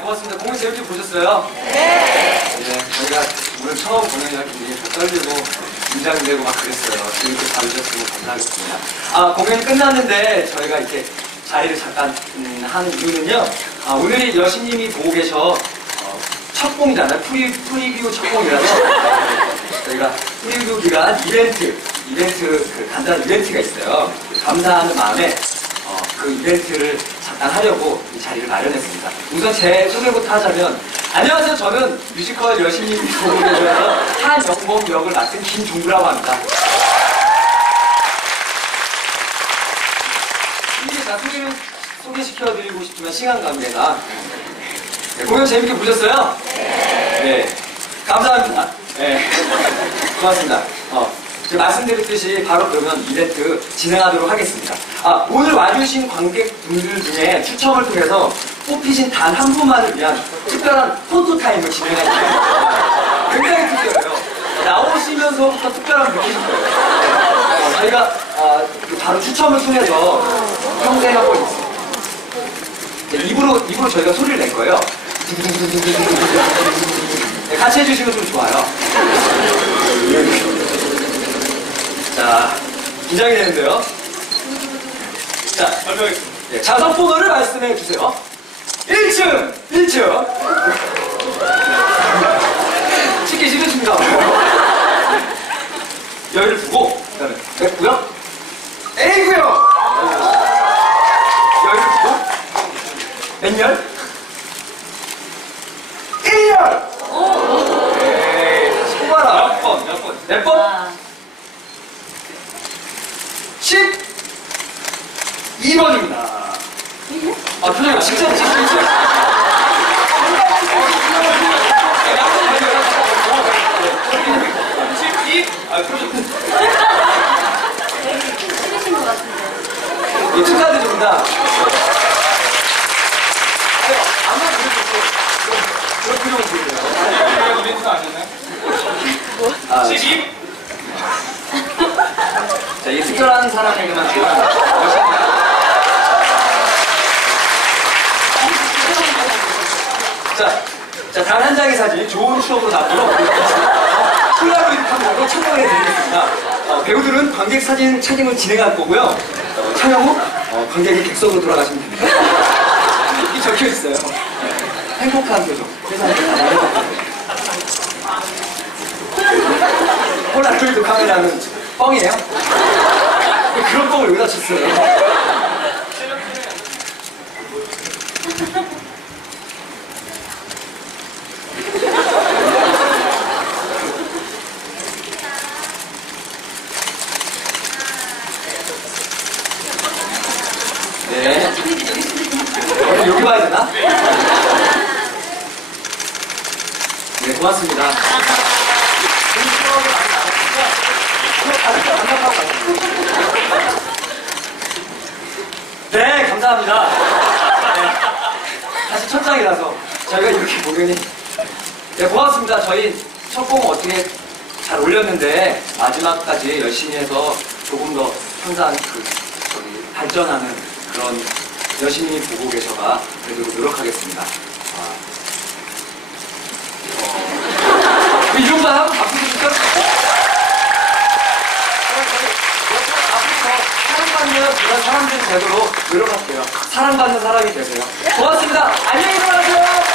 고맙습니다. 공연 재밌게 보셨어요? 네. 저희가 오늘 처음 공연이라 굉장히 좀 떨리고 긴장되고 막 그랬어요. 재밌게 봐주셨으면 감사하겠습니다. 아, 공연이 끝났는데 저희가 이렇게 자리를 잠깐 음, 한 이유는요. 아, 오늘이 여신님이 보고 계셔 어, 첫 공이잖아요. 프리, 프리뷰 첫 공이라서 저희가 프리뷰 기간 이벤트, 이벤트, 그 간단한 이벤트가 있어요. 감사하는 마음에 어, 그 이벤트를 하려고 이 자리를 마련했습니다. 우선 제 소개부터 하자면 안녕하세요. 저는 뮤지컬 여신님 보고 계셔서 한영범 역을 맡은 김종구라고 합니다. 이게 다 소개를 소개시켜드리고 싶지만 시간 관계가 네, 공연 재밌게 보셨어요? 네. 감사합니다. 네. 고맙습니다. 어, 말씀드렸듯이 바로 그러면 이벤트 진행하도록 하겠습니다. 아, 오늘 와주신 관객분들 중에 추첨을 통해서 뽑히신 단 한 분만을 위한 특별한 포토타임을 진행할게요. 굉장히 특별해요. 나오시면서부터 특별함을 느끼실 거예요. 어, 저희가 아, 그 바로 추첨을 통해서 평생 한번 있어요. 네, 입으로, 입으로 저희가 소리를 낼 거예요. 네, 같이 해주시면 좀 좋아요. 자, 긴장이 되는데요. 자, 설명하겠습니다. 네, 자석 번호를 말씀해 주세요. 1층! 1층! 찍기 싫으신가 봐요. 여기를 두고, 그 다음에, 됐고요. A구요! 여기를 두고, 몇 열? 1열! 에이, 다시 뽑아라. 몇 번, 몇 번? 몇 번? 12번입니다. 아, 표정이 진짜 진짜 아니었나요? 아, 12? 자, 이게 특별한 사람에게만 주는 자, 자, 단 한 장의 사진, 좋은 추억으로 남도록 폴라로이드 카메라로 촬영해 드리겠습니다. 어, 배우들은 관객 사진 촬영을 진행할 거고요. 어, 촬영 후 어, 관객이 객석으로 돌아가시면 됩니다. 이게 적혀 있어요. 네, 행복한 표정. 세상에 폴라로이드 카메라는 뻥이에요? 왜 그런 뻥을 여기다 쳤어요? 네. 어, 여기 봐야 되나? 네, 고맙습니다. 네, 감사합니다. 네. 다시 첫 장이라서 저희가 이렇게 공연이 네, 고맙습니다. 저희 첫 곡은 어떻게 잘 올렸는데 마지막까지 열심히 해서 조금 더 항상 그 저기 발전하는 그런 열심히 보고 계셔가 그래도 노력하겠습니다. 아. 어. 박수 주실까? 앞으로 사랑받는 그런 사람들이 되도록 노력할게요. 사랑받는 사람이 되세요. 고맙습니다. 안녕히 들어가세요.